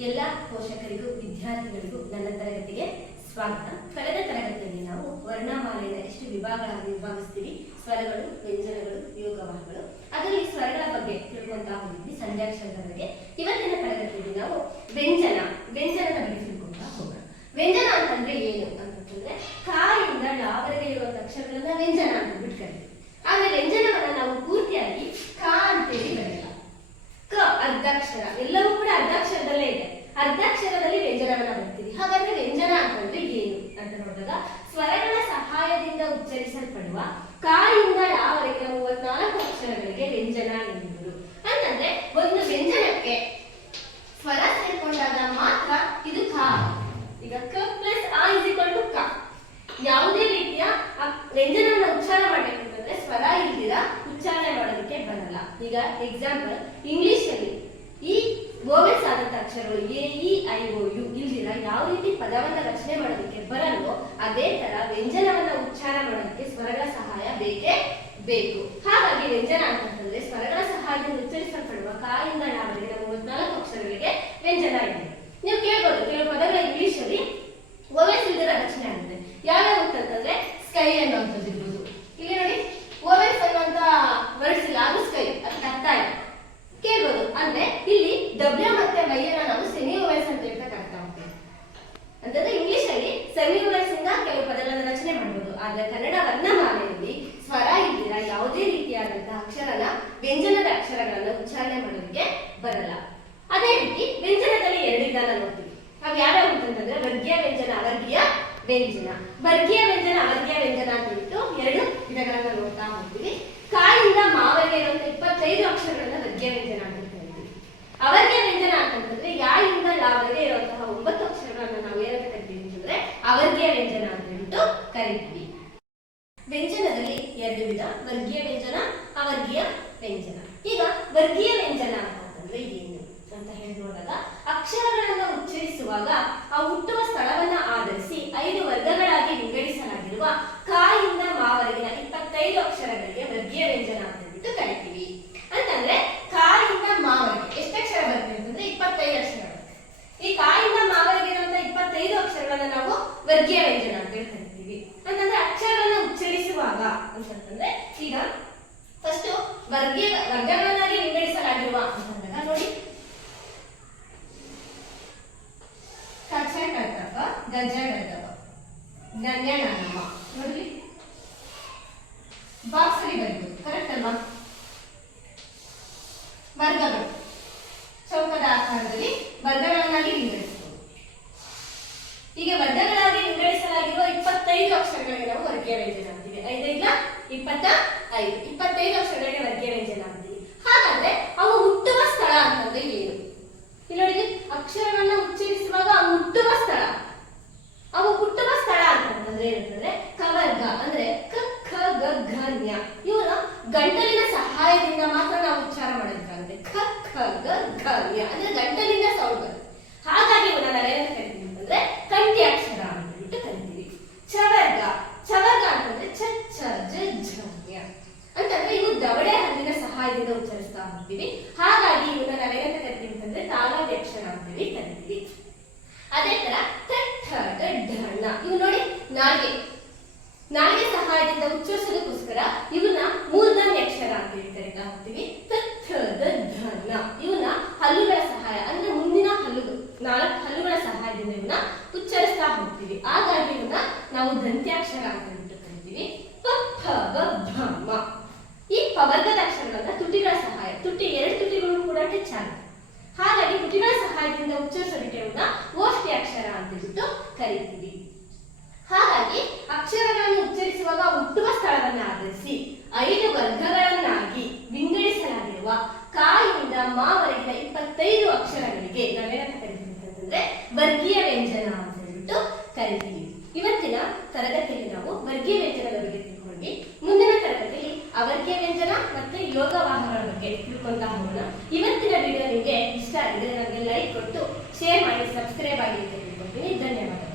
ಎಲ್ಲ ಪೋಷಕರಿಗೂ ವಿದ್ಯಾರ್ಥಿಗಳಿಗೂ ನನ್ನ ತರಗತಿಗೆ ಸ್ವಾಗತ. ಕಳೆದ ತರಗತಿಯಲ್ಲಿ ನಾವು ವರ್ಣಮಾಲೆಯ ಎಷ್ಟು ವಿಭಾಗಗಳನ್ನು ವಿಭಾಗಿಸ್ತೀವಿ, ಸ್ವರಗಳು, ವ್ಯಂಜನಗಳು, ಯೋಗವಾಹಗಳು, ಅದರಲ್ಲಿ ಸ್ವರಗಳ ಬಗ್ಗೆ ತಿಳ್ಕೊಂತಾ ಹೋಗಿದ್ವಿ, ಸಂಧ್ಯಾಕ್ಷರದ ಬಗ್ಗೆ. ಇವತ್ತಿನ ತರಗತಿಯಲ್ಲಿ ನಾವು ವ್ಯಂಜನದ ಬಗ್ಗೆ ತಿಳ್ಕೊಂತಾ ಹೋಗೋಣ. ವ್ಯಂಜನ ಅಂತಂದ್ರೆ ಏನು ಅಂತಂದ್ರೆ ಕಾಯಿಂದ ಳವರೆಗೆ ಇರುವಂತ ಅಕ್ಷರಗಳನ್ನ ವ್ಯಂಜನ ಅಂತ ಬಿಟ್ಟು ಕರಿತೀವಿ. ಆದ್ರೆ ವ್ಯಂಜನವನ್ನ ನಾವು ಪೂರ್ತಿಯಾಗಿ ಕ ಅಂತೇಳಿ ಬರೆಯಲ್ಲ. ಕ ಅರ್ಧಾಕ್ಷರ, ಎಲ್ಲವೂ ಕೂಡ ಅರ್ಧಾಕ್ಷರದಲ್ಲೇ ಇದೆ. ಅರ್ಧಾಕ್ಷರದಲ್ಲಿ ವ್ಯಂಜನವನ್ನ ಬರ್ತೀವಿ. ಹಾಗಾದ್ರೆ ವ್ಯಂಜನ ಅಂತಂದ್ರೆ ಏನು ಅಂತ ನೋಡಿದಾಗ ಸ್ವರಗಳ ಸಹಾಯದಿಂದ ಉಚ್ಚರಿಸಲ್ಪಡುವ ಕಾಯಿಂದ ಳವರೆಗೆ 34 ಅಕ್ಷರಗಳಿಗೆ ವ್ಯಂಜನ ಎನ್ನುವುದು. ಅಂತಂದ್ರೆ ಒಂದು ವ್ಯಂಜನಕ್ಕೆ ಸ್ವರ ಸೇರ್ಕೊಂಡಾಗ ಮಾತ್ರ ಇದು ಕ. ಈಗ ಕ ಪ್ಲಸ್ ಆ ಇಸ್ ಈಕ್ವಲ್ ಟು ಕ. ಯಾವುದೇ ರೀತಿಯ ವ್ಯಂಜನವನ್ನು ಉಚ್ಚಾರ ಮಾಡಬೇಕಂತಂದ್ರೆ ಸ್ವರ ಇಲ್ದಿರ ಉಚ್ಚಾರಣೆ ಮಾಡೋದಕ್ಕೆ ಬರಲ್ಲ. ಈಗ ಎಕ್ಸಾಂಪಲ್, ಇಂಗ್ಲಿಷ್ ಅಲ್ಲಿ ಈ ವೋವೆಲ್ಸ್ ಆದಂತ ಅಕ್ಷರಗಳು A E I O U ಇಲ್ದಿರ ಯಾವ ರೀತಿ ಪದವನ್ನ ರಚನೆ ಮಾಡೋದಕ್ಕೆ ಬರಲ್ವೋ ಅದೇ ತರ ವ್ಯಂಜನವನ್ನ ಉಚ್ಚಾರ ಮಾಡೋದಕ್ಕೆ ಸ್ವರಗಳ ಸಹಾಯ ಬೇಕೇ ಬೇಕು. ಹಾಗಾಗಿ ವ್ಯಂಜನ ಅಂತಂದ್ರೆ ಸ್ವರಗಳ ಸಹಾಯದಿಂದ ಉಚ್ಚರಿಸಲ್ಪಡುವ ಕಾಯಿಂದ ಳವರೆಗೆ 34 ಅಕ್ಷರಗಳಿಗೆ ವ್ಯಂಜನ ಇದೆ. ನೀವು ಕೇಳ್ಬೋದು, ಕೆಲವು ಪದಗಳ ಇಂಗ್ಲಿಷ್ ಅಲ್ಲಿ ವೋವೆಲ್ಸ್ ಇಲ್ದಿರ ರಚನೆ ಆಗುತ್ತೆ. ಯಾವ್ಯಾವ ಅಂತಂದ್ರೆ ಸ್ಕೈ ಅನ್ನುವಂಥದ್ದು ಇರ್ಬೋದು. ಇಲ್ಲಿ ನೋಡಿ, ವೋವೆಲ್ಸ್ ಅನ್ನುವಂತ ವರ್ಡ್ಸ್ ಇಲ್ಲ, ಅದು ಸ್ಕೈ, ಅದಕ್ಕೆ ಅರ್ಥ ಆಯ್ತು ಕೇಳ್ಬೋದು. ಅಂದ್ರೆ ಇಲ್ಲಿ ಡಬ್ಲ್ಯೂ ಮತ್ತೆ ವೈ ಅನ್ನ ನಾವು ಸೆಮಿ ವೋವೆಲ್ಸ್ ಅಂತ ಹೇಳ್ತಾ ಹೋಗ್ತೇವೆ. ಅಂತಂದ್ರೆ ಇಂಗ್ಲಿಷ್ ಅಲ್ಲಿ ಸೆಮಿ ವೋವೆಲ್ಸ್ ಇಂದ ಕೆಲವು ಪದಗಳನ್ನು ರಚನೆ ಮಾಡಬಹುದು. ಆದ್ರೆ ಕನ್ನಡ ವರ್ಣಮಾಲೆಯಲ್ಲಿ ಸ್ವರ ಇಲ್ದಿರ ಯಾವುದೇ ರೀತಿಯಾದಂತಹ ಅಕ್ಷರನ ವ್ಯಂಜನದ ಅಕ್ಷರಗಳನ್ನ ಉಚ್ಚಾರಣೆ ಮಾಡೋದಕ್ಕೆ ಬರಲ್ಲ. ಅದೇ ರೀತಿ ವ್ಯಂಜನದಲ್ಲಿ 2 ವಿಧಾನ ನೋಡ್ತೀವಿ. ಅವು ಯಾವ್ಯಾವ ಅಂತಂದ್ರೆ ವರ್ಗೀಯ ವ್ಯಂಜನ, ಅವರ್ಗೀಯ ವ್ಯಂಜನ. ವರ್ಗೀಯ ವ್ಯಂಜನ, ಅವರ್ಗೀಯ ವ್ಯಂಜನ ಅಂತ ಹೇಳ್ಬಿಟ್ಟು 2 ವಿಧಗಳನ್ನ ನೋಡ್ತಾ ಹೋಗ್ತೀವಿ. ಕಾಯಿಂದ ಮಾವರೆಗೆ ಇರುವಂತ 25 ಅಕ್ಷರಗಳನ್ನ ವರ್ಗೀಯ ವ್ಯಂಜನ ಅಂತ ಕರಿತೀವಿ. ಅವರ್ಗೀಯ ವ್ಯಂಜನ ಅಂತಂದ್ರೆ ಯಾಯಿಂದ ಲಾವರೆಗೆ ಇರುವಂತಹ 9 ಅಕ್ಷರಗಳನ್ನ ನಾವು ಏನಂತ ಕರಿತೀವಿ ಅಂತಂದ್ರೆ ಅವರ್ಗೀಯ ವ್ಯಂಜನ ಅಂತ ಹೇಳ್ಬಿಟ್ಟು ಕರಿತೀವಿ. ವ್ಯಂಜನದಲ್ಲಿ 2 ವಿಧ, ವರ್ಗೀಯ ವ್ಯಂಜನ, ಅವರ್ಗೀಯ ವ್ಯಂಜನ. ಈಗ ವರ್ಗೀಯ ವ್ಯಂಜನ ಅಂತಂದ್ರೆ ಏನು ಅಂತ ಹೇಳಿ ನೋಡಿದಾಗ ಅಕ್ಷರಗಳನ್ನ ಉಚ್ಚರಿಸುವಾಗ ಆ ಹುಟ್ಟುವ ಸ್ಥಳವನ್ನ ಆಧರಿಸಿ 5 ವರ್ಗಗಳಾಗಿ ವಿಂಗಡಿಸಲಾಗಿರುವ ಕಾಯಿಂದ ಮಾವರೆಗಿನ 25 ಅಕ್ಷರಗಳಿಗೆ ವರ್ಗೀಯ ವ್ಯಂಜನ ಅಂತ ಹೇಳ್ಬಿಟ್ಟು ಕರಿತೀವಿ. ಅಂತಂದ್ರೆ ಕಾಯಿಂದ ಮಾವರೆಗೆ ಎಷ್ಟು ಅಕ್ಷರ ಬರುತ್ತೆ ಅಂತಂದ್ರೆ 25 ಅಕ್ಷರ ಬರುತ್ತೆ. ಈ ಕಾಯಿಂದ ಮಾವರೆಗೆ ಇರುವಂತ 25 ಅಕ್ಷರಗಳನ್ನ ನಾವು ವರ್ಗೀಯ ವ್ಯಂಜನ ಅಂತ ಹೇಳಿ ಕರಿತೀವಿ. ಅಂತಂದ್ರೆ ಅಕ್ಷರಗಳನ್ನ ಉಚ್ಚರಿಸುವಾಗ ಅಂತಂದ್ರೆ ಈಗ ಫಸ್ಟ್ ವರ್ಗಗಳನ್ನಾಗಿ ವಿಂಗಡಿಸಲಾಗಿರುವ ಅಂತಂದಾಗ ನೋಡಿ, ನೋಡಿ ಬಾಕ್ಸ್ ಅಲ್ಲಿ ಬರೀಬಹುದು, ಕರೆಕ್ಟ್ ಅಲ್ವಾ? ವರ್ಗಗಳು ಚೌಕದ ಆಕಾರದಲ್ಲಿ ವರ್ಗಗಳನ್ನಾಗಿ ವಿಂಗಡಿಸಬಹುದು. ಹೀಗೆ ವರ್ಗಗಳಾಗಿ ವಿಂಗಡಿಸಲಾಗಿರುವ 25 ಅಕ್ಷರಗಳಿಗೆ ನಾವು ವರ್ಗೀಯ ವ್ಯಂಜನ ಅಂತೀವಿ. 25 ಅಕ್ಷರಗಳಿಗೆ ವರ್ಗೀಯ ವ್ಯಂಜನ ಅಂತೀವಿ. ಹಾಗಾದ್ರೆ ಅವು ಹುಟ್ಟುವ ಸ್ಥಳ ಅಂತಂದ್ರೆ ಏನು? ಇಲ್ಲಿ ನೋಡಿ, ಅಕ್ಷರಗಳನ್ನ ಉಚ್ಚರಿಸುವಾಗ ಅವು ಹುಟ್ಟುವ ಸ್ಥಳ ಅಂತಂದ್ರೆ ಏನಂತಂದ್ರೆ ಕವರ್ಗ ಅಂದ್ರೆ ಕ ಖ ಗ ಘ ಜ್ಞ. ಇವರ ಗಂಟಲಿನ ಸಹಾಯದಿಂದ ಮಾತ್ರ ನಾವು ಉಚ್ಚಾರ ಮಾಡೋದಕ್ಕಾಗುತ್ತೆ. ಕ ಖ ಗ ಘ ಜ್ಞ ಅಂದ್ರೆ ಗಂಟಲಿನ ಸೌಂಡ್ ಬರುತ್ತೆ. ಹಾಗಾಗಿ ಇವನ್ನ ನಾವೇನಂತ ಕರಿತೀವಿ ಅಂತಂದ್ರೆ ಕಂಠಿ ಅಕ್ಷರ ಅಂತ ಹೇಳ್ಬಿಟ್ಟು ಕರಿತೀವಿ. ಚವರ್ಗ ಅಂತಂದ್ರೆ ಛ ಛ ಜ ಝ ಜ್ಞ ಅಂತಂದ್ರೆ ಇವು ದವಡೆ ಹಲ್ಲಿನ ಸಹಾಯದಿಂದ ಉಚ್ಚರಿಸ್ತಾ ಹೋಗ್ತೀವಿ. ಹಾಗಾಗಿ ಇವನ್ನ ನಾವೇನಂತ ಕರಿತೀವಿ ಅಂತಂದ್ರೆ ತಾಲವ್ಯಕ್ಷರ ಅಂತೇಳಿ ಕರಿತೀವಿ. ಅದೇ ತರ ತ ಠ ಡ ಢ ಣ, ಇವು ನೋಡಿ ನಾಲಿಗೆ ಸಹಾಯದಿಂದ ಉಚ್ಚರಿಸೋದಕ್ಕೋಸ್ಕರ ಇವನ್ನ ಮೂರ್ಧನ್ಯ ಅಕ್ಷರ ಅಂತ ಹೇಳಿ ಕರಿತಾ ಹೋಗ್ತೀವಿ. ತ ಥ ದ ಧ ನ, ಇವನ್ನ ಹಲ್ಲುಗಳ ಸಹಾಯ ಅಂದ್ರೆ ಮುಂದಿನ 4 ಹಲ್ಲುಗಳ ಸಹಾಯದಿಂದ ಇವನ್ನ ಉಚ್ಚರಿಸ್ತಾ ಹೋಗ್ತೀವಿ. ಹಾಗಾಗಿ ಇವನ್ನ ನಾವು ದಂತ್ಯಾಕ್ಷರ ಅಂತ ಹೇಳ್ಬಿಟ್ಟು ಕರಿತೀವಿ. ಪ ಫ ಬ ಭ ಮ, ಈ ಪವರ್ಗದ ಅಕ್ಷರಗಳನ್ನ ತುಟಿಗಳ ಸಹಾಯ, 2 ತುಟಿಗಳು ಕೂಡ ಟಚ್ ಆಗುತ್ತೆ. ಹಾಗಾಗಿ ತುಟಿಗಳ ಸಹಾಯದಿಂದ ಉಚ್ಚರಿಸೋದಕ್ಕೆ ಇವನ್ನ ಓಷ್ಠಿ ಅಕ್ಷರ ಅಂತ ಹೇಳ್ಬಿಟ್ಟು ಕರಿತೀವಿ. ಹಾಗಾಗಿ ಅಕ್ಷರಗಳನ್ನು ಉಚ್ಚರಿಸುವಾಗ ಹುಟ್ಟುವ ಸ್ಥಳವನ್ನ ಆಧರಿಸಿ 5 ವರ್ಗಗಳನ್ನಾಗಿ ವಿಂಗಡಿಸಲಾಗಿರುವ ಕಾಯಿಂದ ಮಾವರೆಗಿನ 25 ಅಕ್ಷರಗಳಿಗೆ ನಾವೇನಂತ ಕರಿತೀವಿ ಅಂತಂದ್ರೆ ವರ್ಗೀಯ ವ್ಯಂಜನ ಅಂತ ಹೇಳ್ಬಿಟ್ಟು ಕರಿತೀವಿ. ಇವತ್ತಿನ ತರಗತಿಯಲ್ಲಿ ನಾವು ವರ್ಗೀಯ ವ್ಯಂಜನದ ಬಗ್ಗೆ ತಿಳ್ಕೊಂಡ್ವಿ. ಮುಂದಿನ ತರಗತಿಯಲ್ಲಿ ಅವರ್ಗೀಯ ವ್ಯಂಜನ ಮತ್ತೆ ಯೋಗವಾಹಗಳ ಬಗ್ಗೆ ತಿಳ್ಕೊಂತಾ ಹೋಗೋಣ. ಇವತ್ತಿನ ವಿಡಿಯೋ ನಿಮಗೆ ಇಷ್ಟ ಆಗಿದ್ರೆ ನನಗೆ ಲೈಕ್ ಕೊಟ್ಟು ಶೇರ್ ಮಾಡಿ, ಸಬ್ಸ್ಕ್ರೈಬ್ ಆಗಿ ಅಂತ ತಿಳ್ಕೊಳ್ತೀನಿ. ಧನ್ಯವಾದ.